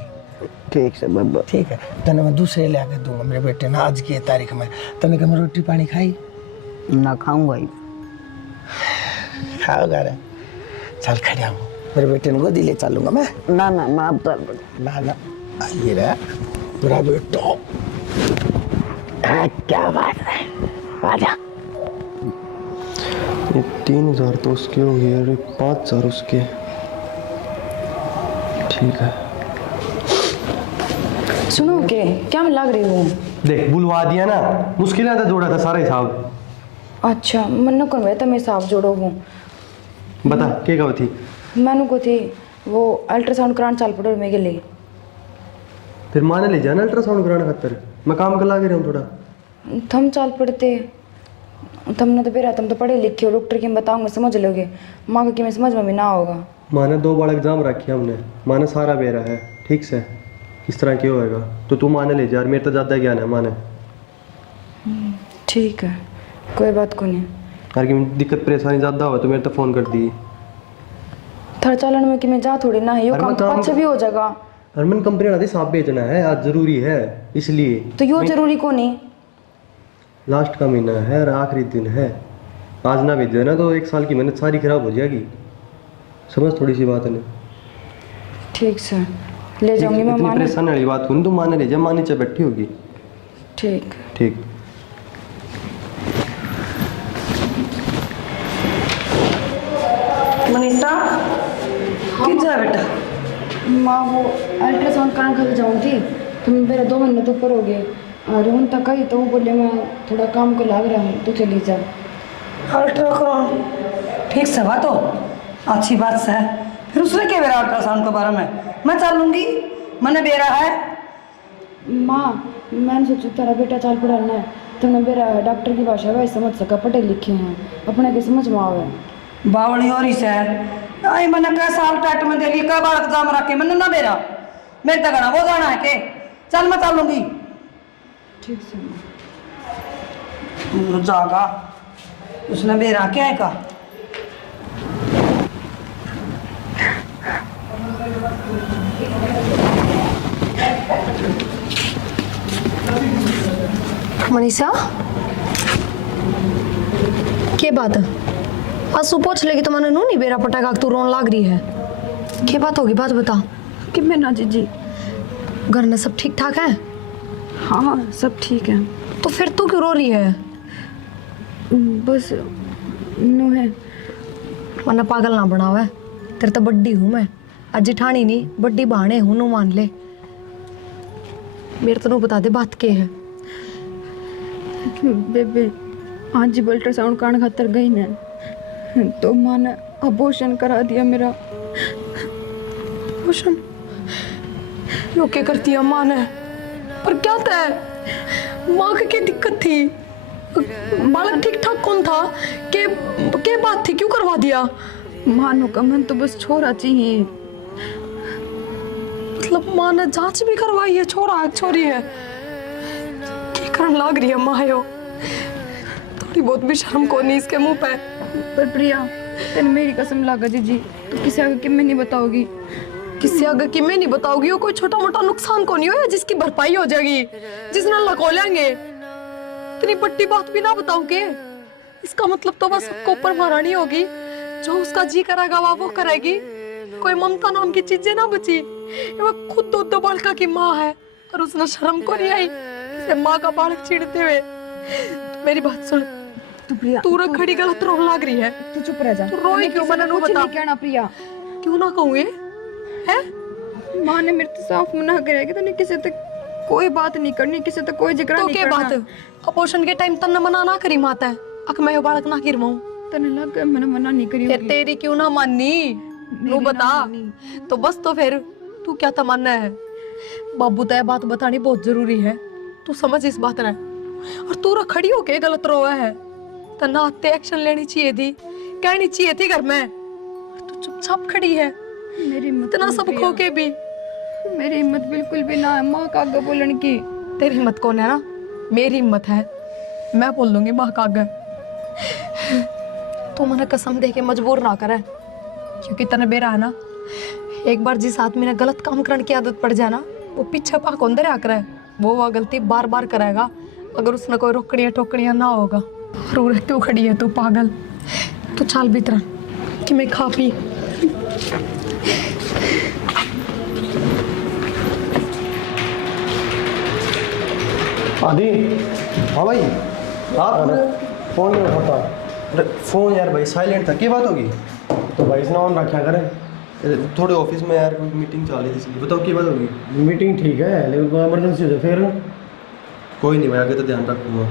ठीक से बाबा ठीक है तने मैं दूसरे ले आके दूंगा मेरे बेटे ने आज की तारीख में तने क्या मैं रोटी पानी खाई ना खाऊंगा ही खाओगा रे चल खड़े हूँ मेरे बेटे ने गोदी ले चलूंगा मैं ना ना मैं अब तो ना ना आइए रे मेरा बेटो क्या बात है आजा ये 3,000 तो उसके हो गए और 5,000 उसके। ठीक है सुनो के क्या मैं लग रही हूँ? देख बुलवा दिया ना मुश्किल है तो जोड़ा था सारा हिसाब। अच्छा मन्नो कौन भाई तुम्हें हिसाब जोड़ो हूँ बता क्या कहो थी मैनू को थी वो अल्ट्रासाउंड कराने चल पड़ो मेरे लिए। फिर माने ले जाना अल्ट्रासाउंड कराने खातर मैं काम कर लागे रहा हूँ थोड़ा। थम चल पड़ते तुमने तो बेरा तुम तो पढ़े लिखे हो डॉक्टर की मैं बताऊंगा समझ लोगे माँ को कि मैं समझ में भी ना होगा। माने 2 बार एग्जाम रखी हमने माने सारा बेरा है ठीक से इस तरह क्यों होएगा तो तू माने ले जा यार मेरे तो ज़्यादा ज्ञान है माने। ठीक है कोई बात को नहीं। यार कि दिक्कत परेशानी ज़्यादा हो तो मेरे तो फ़ोन कर दी थर चालन में कि मैं जा थोड़ी ना यो अरे काम मैं तो काम- अच्छा भी हो जाएगा। हरमन कंपनी वाला साफ बेचना है आज ज़रूरी है इसलिए तो यो जरूरी को नहीं लास्ट का महीना है और आखिरी दिन है आज ना भेज देना तो 1 साल की मेहनत सारी खराब हो जाएगी समझ थोड़ी सी बात है ना। ठीक से ले जाऊंगी मैं इतनी माने। परेशान वाली बात हुई तो माने ले जा मानी नीचे बैठी होगी। ठीक ठीक मनीषा किधर है बेटा माँ वो अल्ट्रासाउंड कराने खाली जाऊँ थी तो मेरा 2 महीने तो ऊपर हो गए और उन तक आई तो वो बोले मैं थोड़ा काम को लाग रहा हूँ तो चली जा। अल्ट्रासाउंड ठीक से बात हो अच्छी बात से है फिर उसने क्या मेरा अल्ट्रासाउंड के बारे में मैं चलूंगी मैंने बेरा है माँ मैंने सोचा तेरा बेटा चाल पढ़ाना है तुमने मेरा डॉक्टर की भाषा वही समझ सका पढ़े लिखे हैं अपने के समझ में आवे। बावली हो रही से आई मैंने क्या साल टाइट में दे ली क्या बार एग्जाम रख के मैंने ना बेरा मेरे तक वो जाना है के चल मैं चलूंगी ठीक से जागा उसने बेरा क्या है का मनीषा के बात आंसू पूछ लेगी तो मैंने नू नहीं बेरा पटाखा तू रोन लाग रही है के बात होगी बात बता कि मैं ना जीजी घर में सब ठीक ठाक है हाँ सब ठीक है तो फिर तू क्यों रो रही है बस नो है वरना पागल ना बनावे तेरे तो बड्डी हूँ मैं आज जिठानी नहीं बड्डी बहाने हूँ नू मान ले मेरे तो नू बता दे बात के है बेबे आज जब अल्ट्रासाउंड कराने खातर गई ना तो माँ ने अबॉर्शन करा दिया मेरा। अबॉर्शन यो क्या करती है माँ ने पर क्या था माँ की क्या दिक्कत थी बालक ठीक ठाक कौन था के बात थी क्यों करवा दिया मानो का मन तो बस छोरा चाहिए मतलब माँ ने जांच भी करवाई है छोरा छोरी है क्या करने लग रही है माँ यो थोड़ी बहुत भी शर्म को नहीं इसके मुंह पे पर प्रिया तेने मेरी कसम लागा जीजी तो किसी आगे कि मैं नहीं बताओगी किसी अगर कि मैं नहीं बताऊंगी वो कोई छोटा मोटा नुकसान को नहीं हो जिसकी भरपाई हो जाएगी जिसने लको लेंगे इतनी बड़ी बात भी ना बताओगे इसका मतलब तो बस सबको ऊपर महारानी होगी जो उसका जी करेगा वो करेगी कोई ममता नाम की चीजें ना बची वो खुद दो बालका की माँ है और उसने शर्म को नहीं आई इसे माँ का बालक छीड़ते हुए मेरी बात सुन तू प्रिया तू खड़ी गलत रोने लग रही है तू चुप रह जा तू रोई क्यों मैंने कुछ बता नहीं कहना प्रिया क्यों ना कहूँगी है माँ ने मेरे तो साफ मना करे कि तूने किसी तक कोई बात नहीं करनी किसी तक कोई जिक्र तो नहीं के करना बात अपोषण के टाइम तन्ने मना ना करी माता है अक मैं यो बालक ना गिरवाऊं तने लग गया मैंने मना नहीं करी फिर होगी। तेरी क्यों ना माननी मेरी तू ना बता मानी। तो बस तो फिर तू क्या तमन्ना है बाबू तय बात बतानी बहुत जरूरी है तू समझ इस बात ने और तू खड़ी होके गलत रोया है तो नाते एक्शन लेनी चाहिए थी, कहनी चाहिए थी घर में। तू चुपचाप खड़ी है, मेरी हिम्मत इतना सब खो के भी। मेरी हिम्मत बिल्कुल भी ना है माँ का आगे बोलने की। तेरी हिम्मत कौन है ना, मेरी हिम्मत है। मैं बोल दूंगी माँ का आगे। तू मैंने कसम दे के मजबूर ना करे, क्योंकि तने बेरा है ना, एक बार जिस आदमी ने गलत काम करने की आदत पड़ जाए ना, वो पीछे पाक अंदर आकर है, वो गलती बार बार करेगा अगर उसने कोई रोकड़ियाँ टोकड़ियाँ ना होगा। रू क्यों खड़ी है तू पागल? तू चाल भीतर कि मैं खा पी। आदि, हाँ भाई, आप फोन नहीं उठाता। अरे फोन यार भाई साइलेंट था, क्या बात होगी? तो भाई इसने ऑन रखा करें। थोड़े ऑफिस में यार कोई मीटिंग चल रही थी इसलिए। बताओ क्या बात होगी? मीटिंग ठीक है लेकिन इमरजेंसी हो जाए फिर कोई नहीं भाई, आगे तो ध्यान रखूँगा।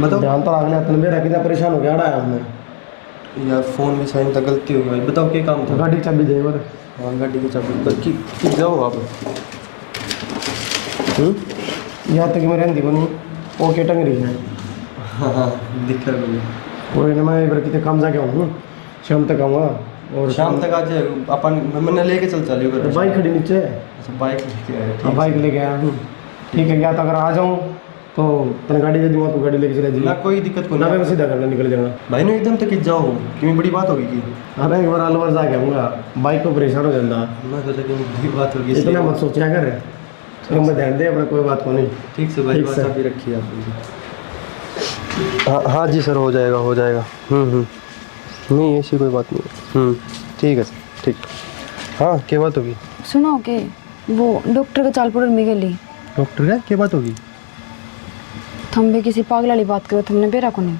बताओ। ध्यान तो रखना, तन मेरा कितना परेशान हो गया आया हमने। यार फोन भी साइन था, गलती हो गई भाई। बताओ क्या काम था? गाड़ी की चाबी दे और हाँ गाड़ी की चाबी कि जाओ आप। यहाँ तक मेरे हिंदी को नहीं ओके टंग रही है। हाँ हाँ दिख रहा है मुझे। कोई ना, मैं इधर कितने काम जाके आऊँ, शाम तक आऊँगा। और शाम तक आज अपन मैंने लेके चलिए घर। बाइक खड़ी नीचे है। अच्छा बाइक लेके आए? हाँ बाइक लेके आया हूँ। ठीक है, या तो अगर आ जाऊँ तो तन गाड़ी दे दूँगा, तो गाड़ी लेके चले ना जाइए। कोई दिक्कत को ना ना। मैं सीधा करना निकल जाऊँगा। भाई ने एकदम तक जाओ, क्यों बड़ी बात होगी कि? अरे एक बार अलवर जाके आऊँगा, बाइक को परेशान हो जाता। मैं सोचा कि बड़ी बात होगी इतना इसलिए। मत सोचा कर, मैं ध्यान दे अपना, कोई बात को नहीं। ठीक से भाई, ठीक बात से। अभी रखिए आप। हाँ हाँ जी सर, हो जाएगा हो जाएगा। नहीं ऐसी कोई बात नहीं। ठीक है सर, ठीक। हाँ क्या बात होगी? सुनो के वो डॉक्टर का चाल पड़ल मिगली। डॉक्टर है, क्या बात होगी? थम भी किसी पागल वाली बात करो, तुमने बेरा को नहीं।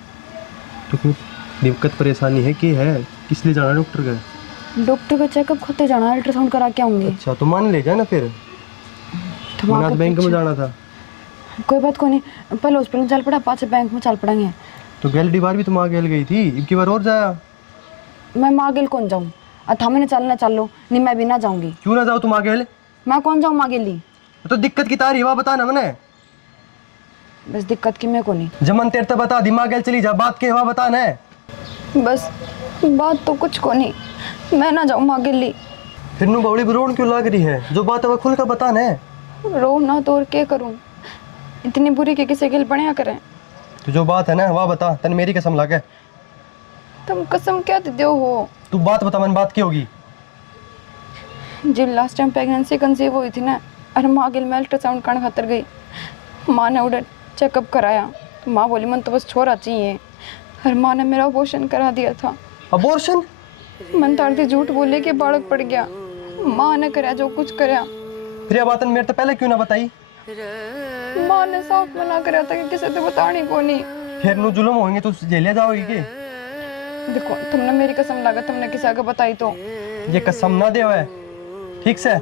तो कोई दिक्कत परेशानी है कि है? किस लिए जाना है डॉक्टर का? डॉक्टर का चेकअप खोते जाना, अल्ट्रासाउंड करा के आऊंगी। अच्छा तो मान ले जाए ना फिर। तुम मैंने आके आज बैंक में पूछो। जाना था। कोई बात को नहीं, पहले हॉस्पिटल में चल पड़ा, पाँच बैंक में चल पड़ेंगे। तो गैलरी बार भी तुम आ गेल गई थी, अब की बार और जाया। मैं मागिल कौन जाऊँ? थामे ने चलना चलो, नहीं मैं भी ना जाऊंगी। क्यों ना जाओ तुम आ गेल? मैं कौन जाऊँ मागिली? तो दिक्कत की तारी वहाँ बताना मैंने। बस दिक्कत की मैं को नहीं। जमन तेरे तो बता, दिमाग गेल चली जा, बात के वहाँ बताना है। बस बात तो कुछ को नहीं, मैं ना जाऊँ मागिली। फिर नू बवड़ी रोन क्यों लग रही है? जो बात है वो खुल कर बताना है। रो ना तो और क्या करूँ, इतनी बुरी के किसी के बढ़िया करें। तो जो बात है ना वह बता, तन मेरी कसम लागे। तुम कसम क्या दे हो? तू बात बता, मन बात की होगी? जी लास्ट टाइम प्रेगनेंसी कंसीव हुई थी ना, और माँ गिल में अल्ट्रासाउंड करने खातर गई। माँ ने उधर चेकअप कराया तो माँ बोली मन तो बस छोरा चाहिए, और माँ ने मेरा अबॉर्शन करा दिया था। अबॉर्शन? मन तारती झूठ बोले कि बालक पड़ गया। माँ ने कराया जो कुछ कराया। फिर यह बात मेरे तो पहले क्यों ना बताई? माँ ने साफ मना करा था कि किसी तो बतानी को नहीं। फिर नू जुल्म होंगे तो जेलिया जाओगी कि? देखो तुमने मेरी कसम लगा, तुमने किसी आगे बताई तो ये कसम ना दे हुए ठीक से,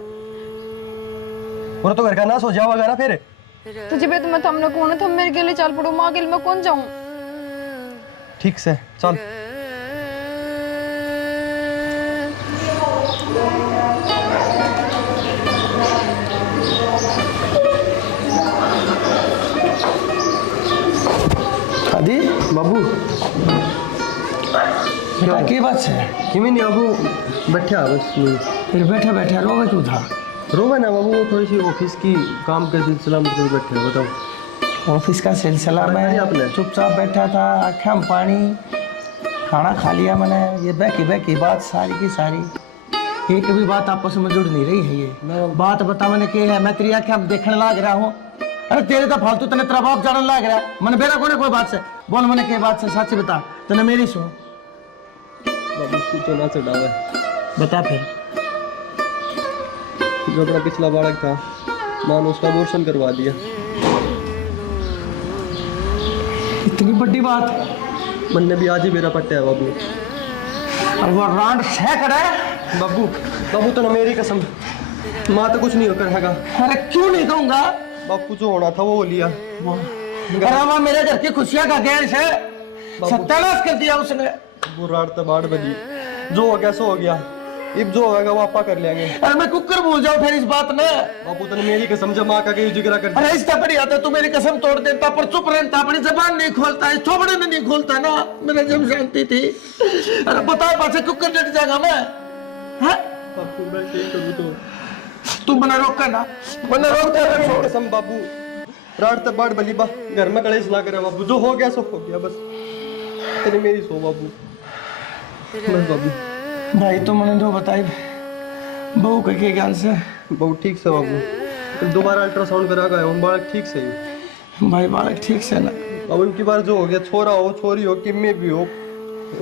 और तो घर का ना सो जाओगा ना फिर। तुझे भी तुम्हें तुमने कौन है, तुम मेरे के लिए चल पड़ो, माँ गिल में कौन जाऊँ? ठीक से चल। आदि बाबू क्या की बात है? किमी नहीं बाबू, बैठा बस नहीं। फिर बैठा बैठा रोवे क्यों था? रोगा ना बाबू, वो थोड़ी सी ऑफिस की काम के सिलसिला में कहीं बैठे हैं। बताओ। ऑफिस का सिलसिला खाना खा लिया में आपने? चुपचाप बैठा था, आँखें में पानी, खाना खा लिया मैंने। ये बैकी बात सारी की सारी, एक भी बात आपस में जुड़ नहीं रही है। ये बात बता मैंने क्या है? मैं तेरी आँखें में देखने लग रहा हूँ। अरे तेरे तो फालतू तने तेरा बाप जानने लग रहा। मैंने बेरा कोने कोई बात से बोल, मैंने क्या बात से सच बता, तने मेरी सुन। बाबू तू तो ना चढ़ावे। बता फिर। जो अपना पिछला बालक था, माँ ने उसका अबॉर्शन करवा दिया। इतनी बड़ी बात? मन ने भी आज ही मेरा पट्टा है बाबू। अब वो रांड छह करे। बाबू बाबू तो ना मेरी कसम, माँ तो कुछ नहीं होकर हैगा। अरे क्यों नहीं कहूँगा? बापू जो होना था वो लिया। अरे वहाँ मेरे घर की खुशियाँ का गैर से सत्यानाश कर दिया उसने। वो रात तो बाढ़ बनी, जो हो गया सो हो गया। इब जो होगा वो आपा कर लेंगे। अरे मैं कुकर भूल जाऊं फिर इस बात में। बाबू तने मेरी कसम जमा का के जिक्र कर अरे इस तपड़ी आता तू मेरी कसम तोड़ देता पर चुप रहता, अपनी जबान नहीं खोलता, इस थोबड़े में नहीं खोलता ना, मेरे जब शांति थी। अरे बताओ पासे कुकर डट जाएगा मैं, हैं? बाबू मैं क्या करूं तो तू मना रोका ना, मना रोक दे छोड़। कसम बाबू रात तक बाढ़ बली बा घर में कलेश ला करे बाबू, जो हो गया सो हो गया बस। तेरे मेरी सो बाबू बस बाबू। भाई तू मैंने जो बताई बहू के ज्ञान से बहुत ठीक से बाबू, तो दोबारा अल्ट्रासाउंड करा गया हूँ, बालक ठीक से ही भाई, बालक ठीक से ना। अब उनकी बार जो हो गया, छोरा हो छोरी हो कि में भी हो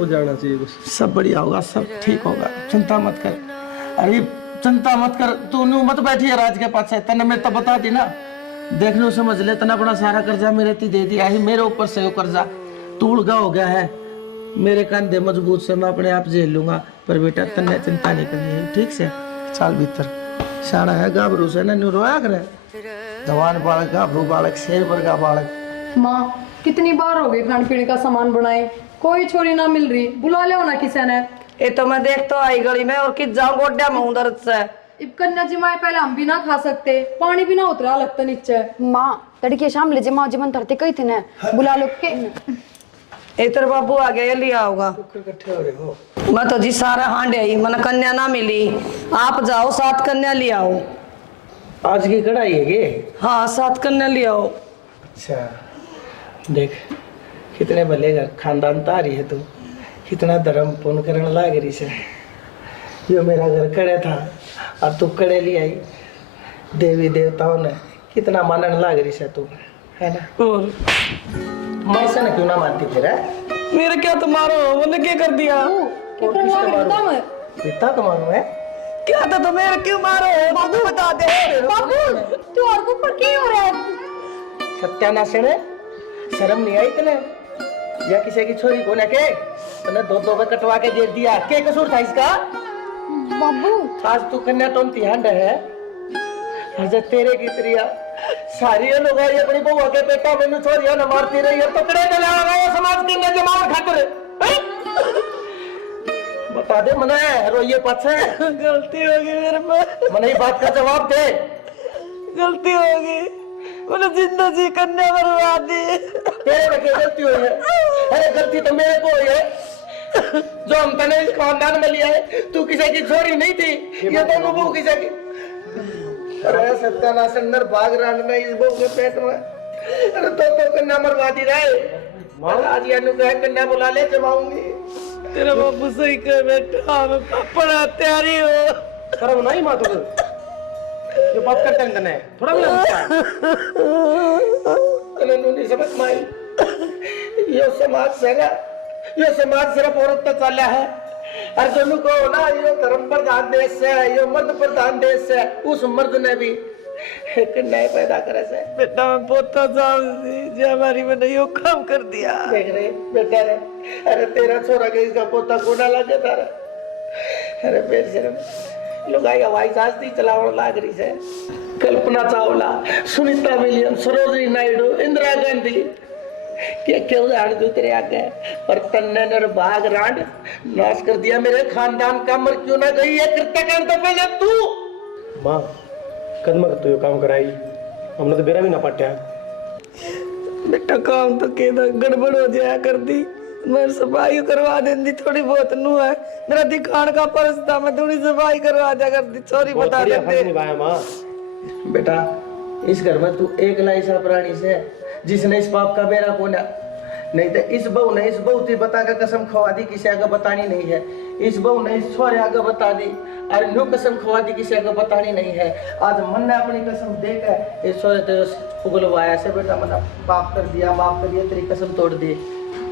जाना चाहिए बस। सब बढ़िया होगा, सब ठीक होगा, चिंता मत कर। अरे चिंता मत कर, तू नू मत बैठी है राज के पास से, तने मैं तो बता दी ना, देख लो समझ ले, तना अपना सारा कर्जा मेरे ती दे दिया है, मेरे ऊपर से वो कर्जा तूड़गा हो गया है, मेरे कंधे मजबूत से मैं अपने आप झेल लूंगा। पर बेटा तन्ने चिंता नहीं करनी है, ठीक से चाल भीतर साड़ा है, गाभरू से ना रोया करे, जवान बालक, गाभरू बालक, शेर वर्गा बालक। माँ कितनी बार हो गई खाने पीने का सामान बनाए, कोई छोरी ना मिल रही, बुला ले ना किसी ने। ये तो मैं देख तो आई गली में और किस जाऊं गोड्या में हूं दर्द से। इब कन्या जी माए पहले हम भी ना खा सकते, पानी भी ना उतरा लगता नीचे। माँ तड़के शाम ले जमा जीवन धरते कही थे ना, बुला लो के। इधर बाबू आ गया, ये लिया होगा। मैं तो जी सारा हांडे आई, मन कन्या ना मिली, आप जाओ 7 कन्या ले आओ। आज की कढ़ाई है ये? हाँ 7 कन्या ले आओ। अच्छा देख कितने भले घर खानदान तारी है तू, कितना धर्म पुण्य करने लाग रही से। यो मेरा घर कड़े था और तू कड़े ले आई, देवी देवताओं ने कितना मानने लाग रही से तू, है ना? और मैं से ना क्यों ना मानती फिर है? मेरे क्या तुम्हारो मैंने क्या कर दिया? और किसके मारू? पिता का मारू है? क्या था तो मेरे क्यों मारो? बाबू बता दे। बाबू तू और को पर क्यों हो रहा है? सत्यानाश है, शर्म नहीं आई तने? या किसी की छोरी को ना के तने दो में कटवा के दे दिया, क्या कसूर था इसका? बाबू आज तू कन्या तो तिहांड है, हर तेरे की त्रिया सारी लोग ये अपनी बहू के बेटा मैंने छोरिया न मारती रही है, पकड़े न लगा समाज के न जमाव खातिर। बता दे मने रोइए पाछे, गलती हो गई मेरे में, मने ये बात का जवाब दे। गलती हो गई, मैंने जिंदगी कन्या बर्बाद दी। तेरे में क्या गलती हुई है? अरे गलती तो मेरे को हुई है, जो हम तने इस खानदान में लिया है। तू किसी की छोरी नहीं थी, ये दोनों बहू किसी की। अरे सत्यानाश अंदर भाग रहा है इस बहू के पेट में। अरे तो कन्या मरवादी रहे, आज ये कहे कन्या बुला ले, जमाऊंगी। तेरा बाबू सही कह बेटा, मैं पड़ा तैयारी हो। शर्म नहीं माँ तुझे, जो बात करते हैं तने थोड़ा भी लगता है। तने नहीं समझ माई, ये समाज से ना, ये समाज सिर्फ औरत तक चला है। अर्जुन को ना ये धर्म प्रधान देश है, ये मर्द प्रधान देश है, उस मर्द ने भी एक नए पैदा करे से। बेटा मैं पोता जाऊंगी, जो हमारी मैंने यो काम कर दिया। देख रहे बेटा रे, अरे तेरा छोरा के इसका पोता कोना लगे तारा। अरे बेर शर्म लोग आई हवाई जहाज थी चलावन लाग रही से। कल्पना चावला, सुनीता विलियम, सरोजनी नायडू, इंदिरा गांधी, क्या उदाहरण दूं तेरे आगे। पर तन्ने निर्भाग रांड नाश कर दिया मेरे खानदान का, मर क्यों ना गई है कृत्य कर तो पहले तू। माँ कदम तो ये काम कराई, हमने तो बेरा भी ना पाट्या। बेटा काम तो केदा गड़बड़ हो जाया कर दी, मैं सफाई करवा देंदी थोड़ी बहुत नू है, मेरा दिखान का पर्स था, मैं थोड़ी सफाई करवा दिया कर दी, सॉरी बता देते। निभाया माँ। बेटा इस घर में तू एक ऐसा प्राणी से जिसने इस पाप का बेरा कोना, नहीं तो इस बहू ने इस बहू थी बता के कसम खवा दी, किसी आगे बतानी नहीं है। इस बहू ने इस छोरे आगे बता दी और नो कसम खवा दी, किसी आगे बतानी नहीं है। आज मन ने अपनी कसम देकर इस छोरे तो उगलवाया से बेटा मैंने पाप कर दिया, माफ कर दिया, तेरी कसम तोड़ दी।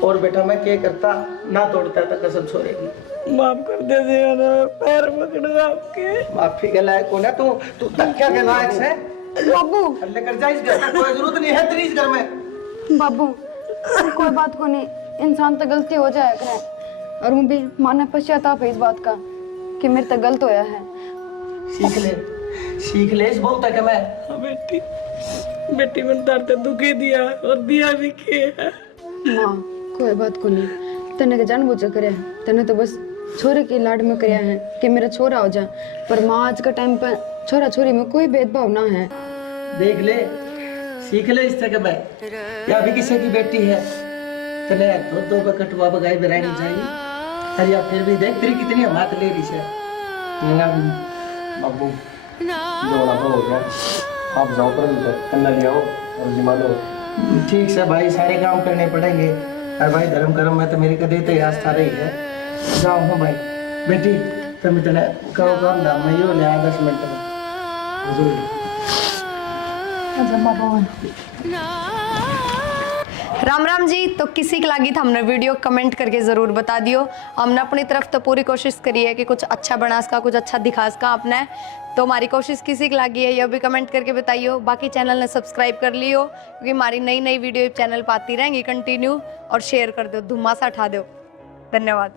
और बेटा मैं क्या करता ना तोड़ता तो कसम छोड़ेगी। माफ कर दे जीवन, पैर पकड़ू आपके। माफी के लायक हो ना तू तकिया के लायक है। बाबू लेकर जा इस घर में, कोई जरूरत नहीं है तेरी इस घर में। बाबू कोई बात को नहीं, इंसान तो गलती हो जाया करे, और मैं भी माना पश्चाताप है इस बात का कि मेरे तो गलत होया है। सीख ले इस बहू तक मैं। बेटी बेटी मैंने तारते दुखे दिया और दिया भी के है। माँ कोई बात को नहीं, तने के जानबूझ करे, तने तो बस छोरे की लाड में कराया है कि मेरा छोरा हो जा, पर माँ आज के टाइम पर छोरा छोरी में कोई भेदभाव ना है। देख ले, सीख ले इस तरह मैं, या भी किसी की बेटी है चले तो दो बकटवा बगाई बनानी चाहिए। अरे या फिर भी देख तेरी कितनी हिम्मत ले रही है। बाबू जोड़ा तो हो गया, आप जाओ पर कन्ना ले आओ और जिमा लो। ठीक से भाई, सारे काम करने पड़ेंगे। और भाई धर्म कर्म में तो मेरी कदे तो आस्था रही है। जाओ हो भाई, बेटी तुम इतने करो काम ना, मैं यो ले 10 मिनट में जरूर। राम राम जी। तो किसी के लागी था हमने वीडियो कमेंट करके ज़रूर बता दियो। हमने अपनी तरफ तो पूरी कोशिश करी है कि कुछ अच्छा बना सका, कुछ अच्छा दिखा सका आपने। तो हमारी कोशिश किसी की लागी है यह भी कमेंट करके बताइयो। बाकी चैनल ने सब्सक्राइब कर लियो, क्योंकि हमारी नई नई वीडियो चैनल पर आती रहेंगी कंटिन्यू। और शेयर कर दो, धुम्मासा उठा दो। धन्यवाद।